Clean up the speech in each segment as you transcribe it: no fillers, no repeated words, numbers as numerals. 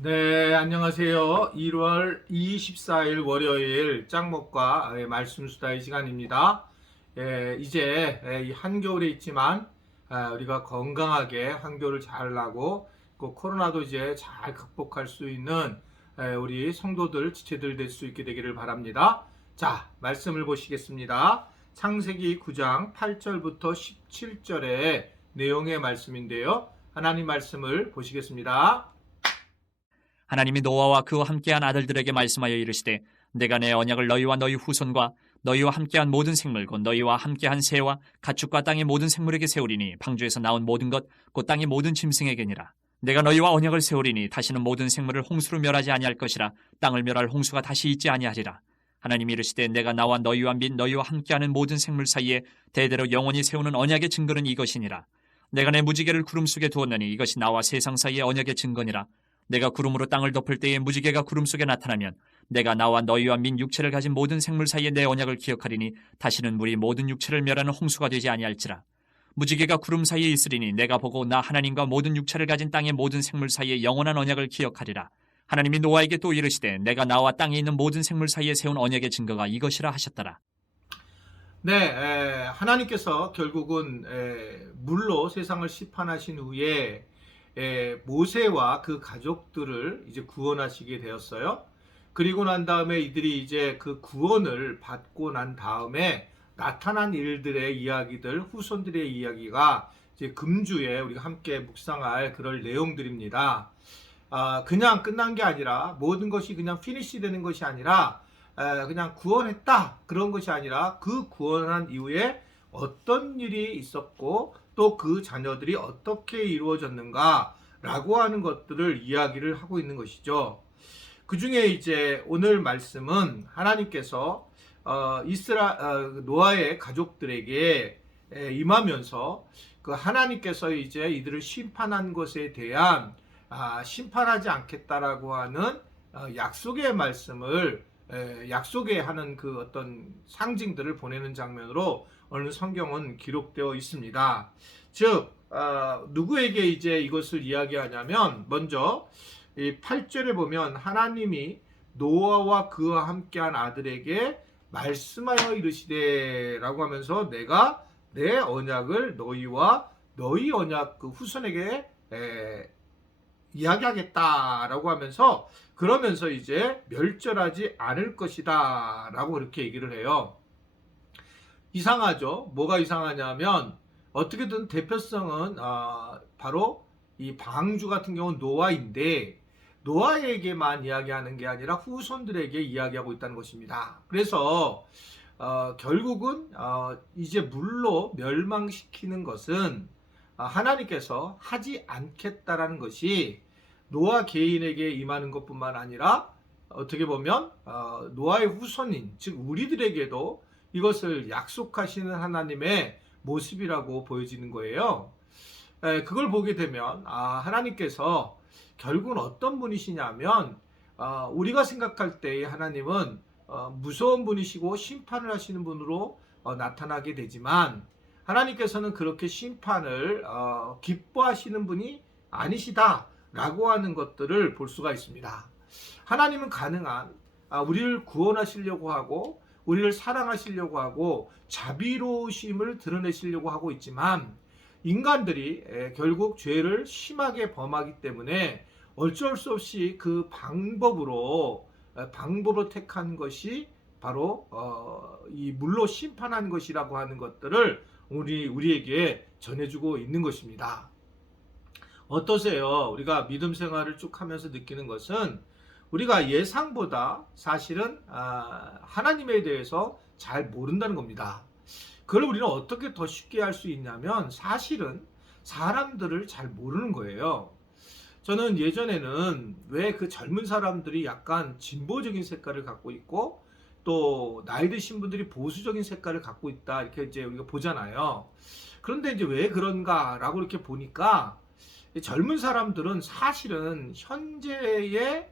네, 안녕하세요. 1월 24일 월요일 짱목과 말씀 수다의 시간입니다. 이제 이 한겨울에 있지만 우리가 건강하게 한겨울을 잘 나고 그 코로나도 이제 잘 극복할 수 있는 우리 성도들, 지체들 될 수 있게 되기를 바랍니다. 자, 말씀을 보시겠습니다. 창세기 9장 8절부터 17절의 내용의 말씀인데요. 하나님 말씀을 보시겠습니다. 하나님이 노아와 그와 함께한 아들들에게 말씀하여 이르시되 내가 내 언약을 너희와 너희 후손과 너희와 함께한 모든 생물 곧 너희와 함께한 새와 가축과 땅의 모든 생물에게 세우리니 방주에서 나온 모든 것 곧 땅의 모든 짐승에게니라. 내가 너희와 언약을 세우리니 다시는 모든 생물을 홍수로 멸하지 아니할 것이라. 땅을 멸할 홍수가 다시 있지 아니하리라. 하나님이 이르시되 내가 나와 너희와 및 너희와 함께하는 모든 생물 사이에 대대로 영원히 세우는 언약의 증거는 이것이니라. 내가 내 무지개를 구름 속에 두었느니 이것이 나와 세상 사이의 언약의 증거니라. 내가 구름으로 땅을 덮을 때에 무지개가 구름 속에 나타나면 내가 나와 너희와 민 육체를 가진 모든 생물 사이에 내 언약을 기억하리니 다시는 물이 모든 육체를 멸하는 홍수가 되지 아니할지라. 무지개가 구름 사이에 있으리니 내가 보고 나 하나님과 모든 육체를 가진 땅의 모든 생물 사이에 영원한 언약을 기억하리라. 하나님이 노아에게 또 이르시되 내가 나와 땅에 있는 모든 생물 사이에 세운 언약의 증거가 이것이라 하셨더라. 네, 하나님께서 결국은 물로 세상을 심판하신 후에 모세와 그 가족들을 이제 구원하시게 되었어요. 그리고 난 다음에 이들이 이제 그 구원을 받고 난 다음에 나타난 일들의 이야기들, 후손들의 이야기가 이제 금주에 우리가 함께 묵상할 그럴 내용들입니다. 그냥 끝난 게 아니라 모든 것이 그냥 피니시 되는 것이 아니라 그냥 구원했다 그런 것이 아니라 그 구원한 이후에 어떤 일이 있었고 또 그 자녀들이 어떻게 이루어졌는가 라고 하는 것들을 이야기를 하고 있는 것이죠. 그 중에 이제 오늘 말씀은 하나님께서 노아의 가족들에게 임하면서 그 하나님께서 이제 이들을 심판한 것에 대한 심판하지 않겠다라고 하는 약속의 말씀을 약속에 하는 그 어떤 상징들을 보내는 장면으로 오늘 성경은 기록되어 있습니다. 즉 누구에게 이제 이것을 이야기하냐면 먼저 이 8절에 보면 하나님이 노아와 그와 함께한 아들에게 말씀하여 이르시되라고 하면서 내가 내 언약을 너희와 너희 언약 그 후손에게 이야기하겠다라고 하면서 그러면서 이제 멸절하지 않을 것이다 라고 그렇게 얘기를 해요. 이상하죠? 뭐가 이상하냐면 어떻게든 대표성은 바로 이 방주 같은 경우는 노아인데 노아에게만 이야기하는 게 아니라 후손들에게 이야기하고 있다는 것입니다. 그래서 결국은 이제 물로 멸망시키는 것은 하나님께서 하지 않겠다라는 것이 노아 개인에게 임하는 것뿐만 아니라 어떻게 보면 노아의 후손인 즉 우리들에게도 이것을 약속하시는 하나님의 모습이라고 보여지는 거예요. 그걸 보게 되면 하나님께서 결국은 어떤 분이시냐면 우리가 생각할 때 하나님은 무서운 분이시고 심판을 하시는 분으로 나타나게 되지만 하나님께서는 그렇게 심판을 기뻐하시는 분이 아니시다라고 하는 것들을 볼 수가 있습니다. 하나님은 가능한 우리를 구원하시려고 하고 우리를 사랑하시려고 하고 자비로우심을 드러내시려고 하고 있지만 인간들이 결국 죄를 심하게 범하기 때문에 어쩔 수 없이 그 방법으로 택한 것이 바로 이 물로 심판한 것이라고 하는 것들을 우리에게 전해주고 있는 것입니다. 어떠세요? 우리가 믿음 생활을 쭉 하면서 느끼는 것은 우리가 예상보다 사실은 하나님에 대해서 잘 모른다는 겁니다. 그걸 우리는 어떻게 더 쉽게 할 수 있냐면 사실은 사람들을 잘 모르는 거예요. 저는 예전에는 왜 그 젊은 사람들이 약간 진보적인 색깔을 갖고 있고 또 나이 드신 분들이 보수적인 색깔을 갖고 있다 이렇게 이제 우리가 보잖아요. 그런데 이제 왜 그런가라고 이렇게 보니까 젊은 사람들은 사실은 현재에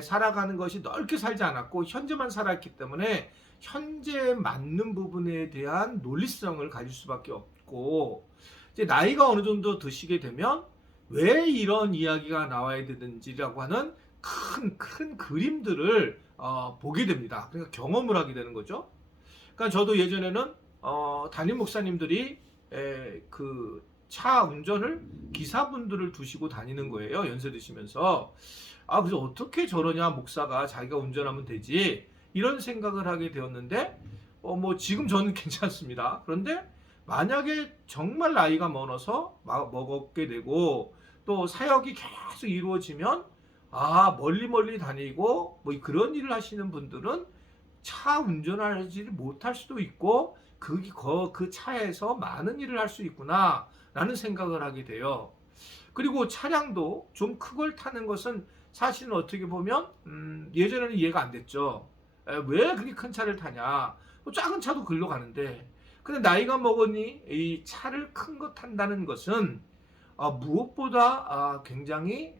살아가는 것이 넓게 살지 않았고 현재만 살았기 때문에 현재에 맞는 부분에 대한 논리성을 가질 수밖에 없고 이제 나이가 어느 정도 드시게 되면 왜 이런 이야기가 나와야 되는지라고 하는 큰 그림들을 보게 됩니다. 그러니까 경험을 하게 되는 거죠. 그러니까 저도 예전에는 담임 목사님들이 그 차 운전을 기사분들을 두시고 다니는 거예요. 연세 드시면서. 그래서 어떻게 저러냐, 목사가 자기가 운전하면 되지, 이런 생각을 하게 되었는데 뭐 지금 저는 괜찮습니다. 그런데 만약에 정말 나이가 먹어서 먹게 되고 또 사역이 계속 이루어지면 멀리 다니고 뭐 그런 일을 하시는 분들은 차 운전하지 못할 수도 있고 그 차에서 많은 일을 할 수 있구나 라는 생각을 하게 돼요. 그리고 차량도 좀 큰 걸 타는 것은 사실은 어떻게 보면 예전에는 이해가 안 됐죠. 왜 그렇게 큰 차를 타냐, 뭐 작은 차도 글로 가는데. 근데 나이가 먹으니 이 차를 큰 거 탄다는 것은 무엇보다 굉장히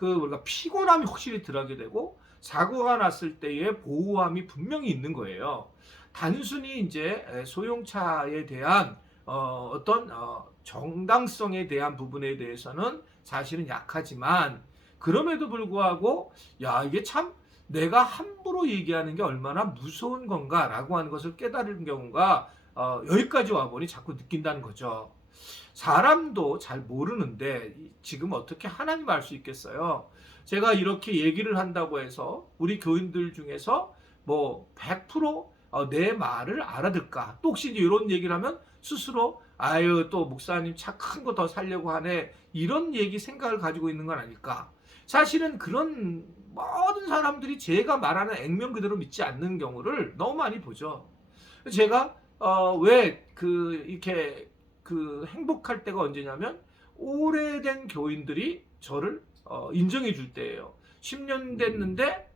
우리가 피곤함이 확실히 덜하게 되고 사고가 났을 때의 보호함이 분명히 있는 거예요. 단순히 이제 소형차에 대한 어떤 정당성에 대한 부분에 대해서는 사실은 약하지만, 그럼에도 불구하고 이게 참 내가 함부로 얘기하는 게 얼마나 무서운 건가라고 하는 것을 깨달은 경우가 여기까지 와보니 자꾸 느낀다는 거죠. 사람도 잘 모르는데 지금 어떻게 하나님 알 수 있겠어요? 제가 이렇게 얘기를 한다고 해서 우리 교인들 중에서 뭐 100% 내 말을 알아들까? 또 혹시 이런 얘기를 하면 스스로 또 목사님 차 큰 거 더 살려고 하네, 이런 얘기 생각을 가지고 있는 건 아닐까? 사실은 그런 모든 사람들이 제가 말하는 액면 그대로 믿지 않는 경우를 너무 많이 보죠. 제가 왜 이렇게 행복할 때가 언제냐면 오래된 교인들이 저를 인정해 줄 때예요. 10년 됐는데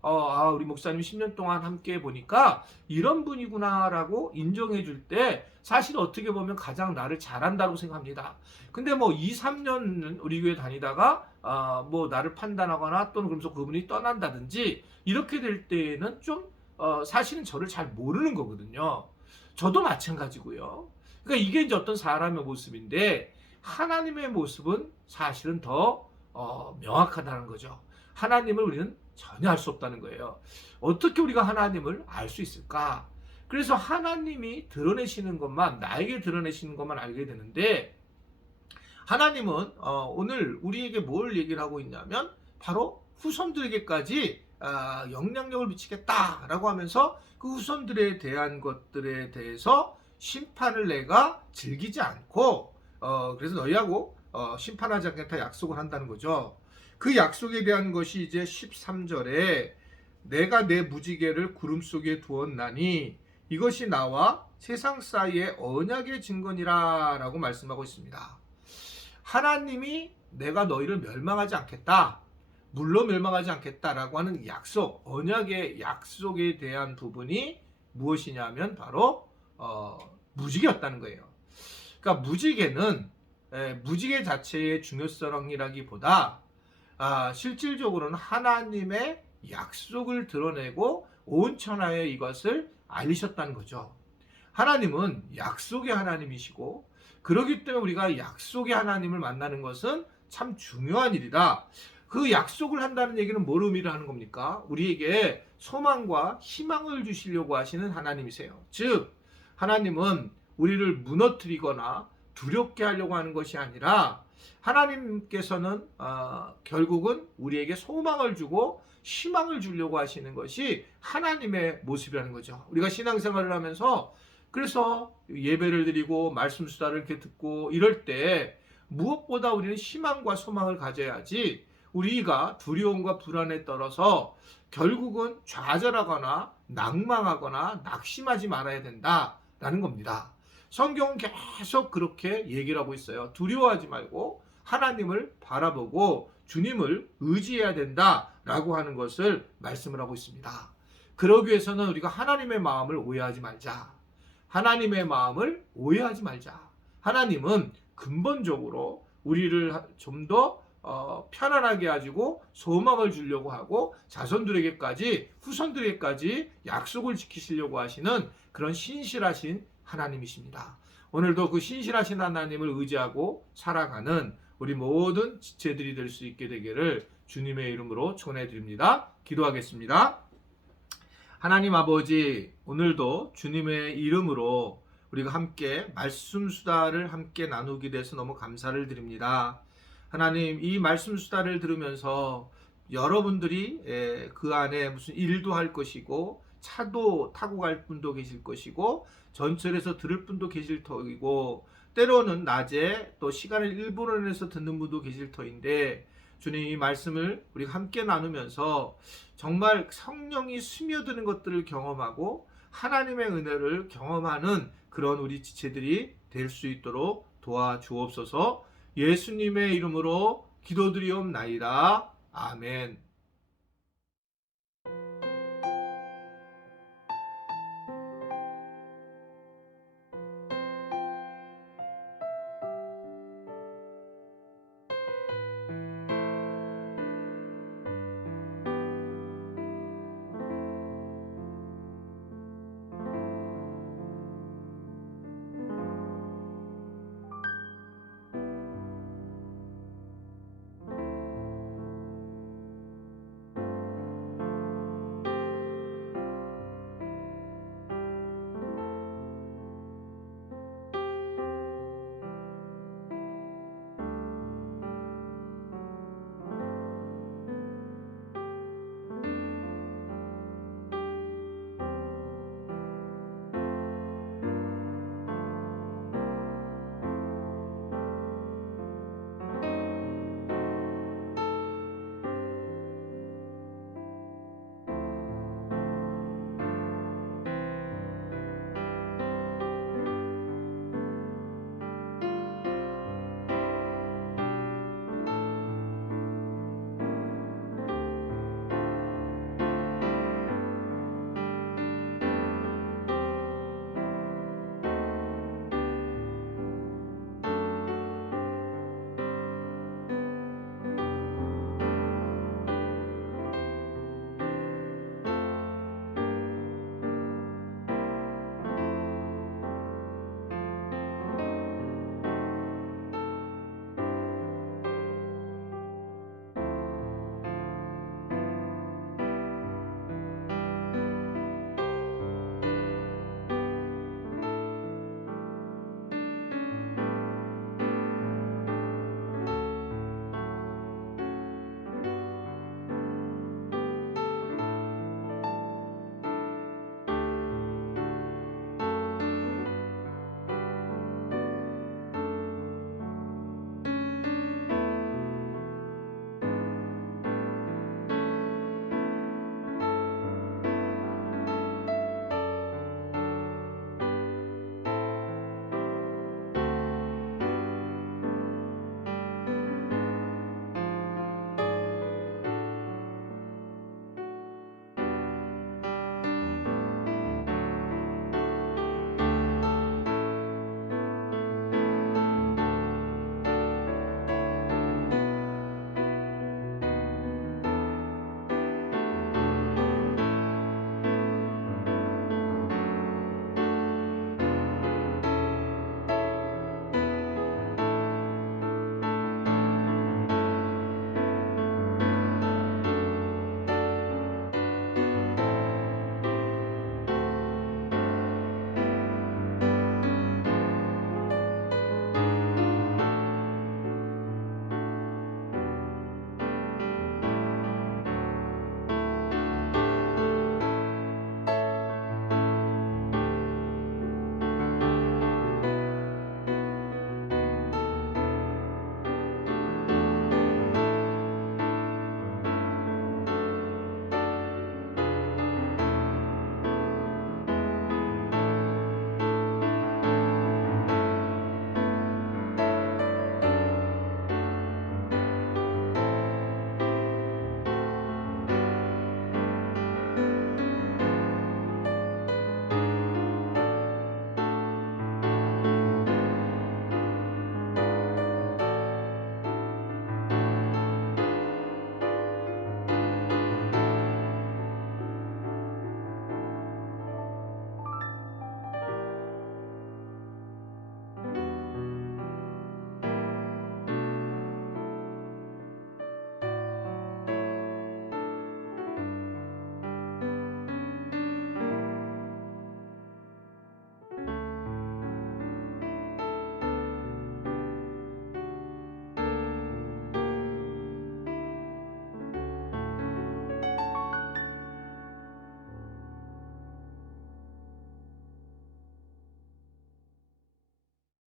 우리 목사님 10년 동안 함께 보니까 이런 분이구나라고 인정해 줄 때 사실 어떻게 보면 가장 나를 잘한다고 생각합니다. 근데 뭐 2, 3년 우리 교회 다니다가 뭐 나를 판단하거나 또는 그러면서 그분이 떠난다든지 이렇게 될 때는 좀 사실은 저를 잘 모르는 거거든요. 저도 마찬가지고요. 그러니까 이게 이제 어떤 사람의 모습인데, 하나님의 모습은 사실은 더 명확하다는 거죠. 하나님을 우리는 전혀 알 수 없다는 거예요. 어떻게 우리가 하나님을 알 수 있을까? 그래서 하나님이 드러내시는 것만, 나에게 드러내시는 것만 알게 되는데, 하나님은 오늘 우리에게 뭘 얘기를 하고 있냐면 바로 후손들에게까지 영향력을 미치겠다라고 하면서 그 후손들에 대한 것들에 대해서 심판을 내가 즐기지 않고 그래서 너희하고 심판하지 않겠다 약속을 한다는 거죠. 그 약속에 대한 것이 이제 13절에 내가 내 무지개를 구름 속에 두었나니 이것이 나와 세상 사이의 언약의 증거니라 라고 말씀하고 있습니다. 하나님이 내가 너희를 멸망하지 않겠다, 물로 멸망하지 않겠다라고 하는 약속, 언약의 약속에 대한 부분이 무엇이냐면 바로 무지개였다는 거예요. 그러니까 무지개는 무지개 자체의 중요성이라기보다 실질적으로는 하나님의 약속을 드러내고 온 천하에 이것을 알리셨다는 거죠. 하나님은 약속의 하나님이시고 그렇기 때문에 우리가 약속의 하나님을 만나는 것은 참 중요한 일이다. 그 약속을 한다는 얘기는 뭘 의미를 하는 겁니까? 우리에게 소망과 희망을 주시려고 하시는 하나님이세요. 즉 하나님은 우리를 무너뜨리거나 두렵게 하려고 하는 것이 아니라 하나님께서는 결국은 우리에게 소망을 주고 희망을 주려고 하시는 것이 하나님의 모습이라는 거죠. 우리가 신앙생활을 하면서 그래서 예배를 드리고 말씀 수다를 이렇게 듣고 이럴 때 무엇보다 우리는 희망과 소망을 가져야지 우리가 두려움과 불안에 떨어서 결국은 좌절하거나 낙망하거나 낙심하지 말아야 된다라는 겁니다. 성경은 계속 그렇게 얘기를 하고 있어요. 두려워하지 말고 하나님을 바라보고 주님을 의지해야 된다라고 하는 것을 말씀을 하고 있습니다. 그러기 위해서는 우리가 하나님의 마음을 오해하지 말자. 하나님의 마음을 오해하지 말자. 하나님은 근본적으로 우리를 좀 더 편안하게 가지고 소망을 주려고 하고 자손들에게까지 후손들에게까지 약속을 지키시려고 하시는 그런 신실하신 하나님이십니다. 오늘도 그 신실하신 하나님을 의지하고 살아가는 우리 모든 지체들이 될 수 있게 되기를 주님의 이름으로 전해드립니다. 기도하겠습니다. 하나님 아버지, 오늘도 주님의 이름으로 우리가 함께 말씀 수다를 함께 나누게 돼서 너무 감사를 드립니다. 하나님, 이 말씀 수다를 들으면서 여러분들이 그 안에 무슨 일도 할 것이고 차도 타고 갈 분도 계실 것이고 전철에서 들을 분도 계실 터이고 때로는 낮에 또 시간을 일부러 내서 듣는 분도 계실 터인데, 주님, 이 말씀을 우리가 함께 나누면서 정말 성령이 스며드는 것들을 경험하고 하나님의 은혜를 경험하는 그런 우리 지체들이 될 수 있도록 도와주옵소서. 예수님의 이름으로 기도드리옵나이다. 아멘.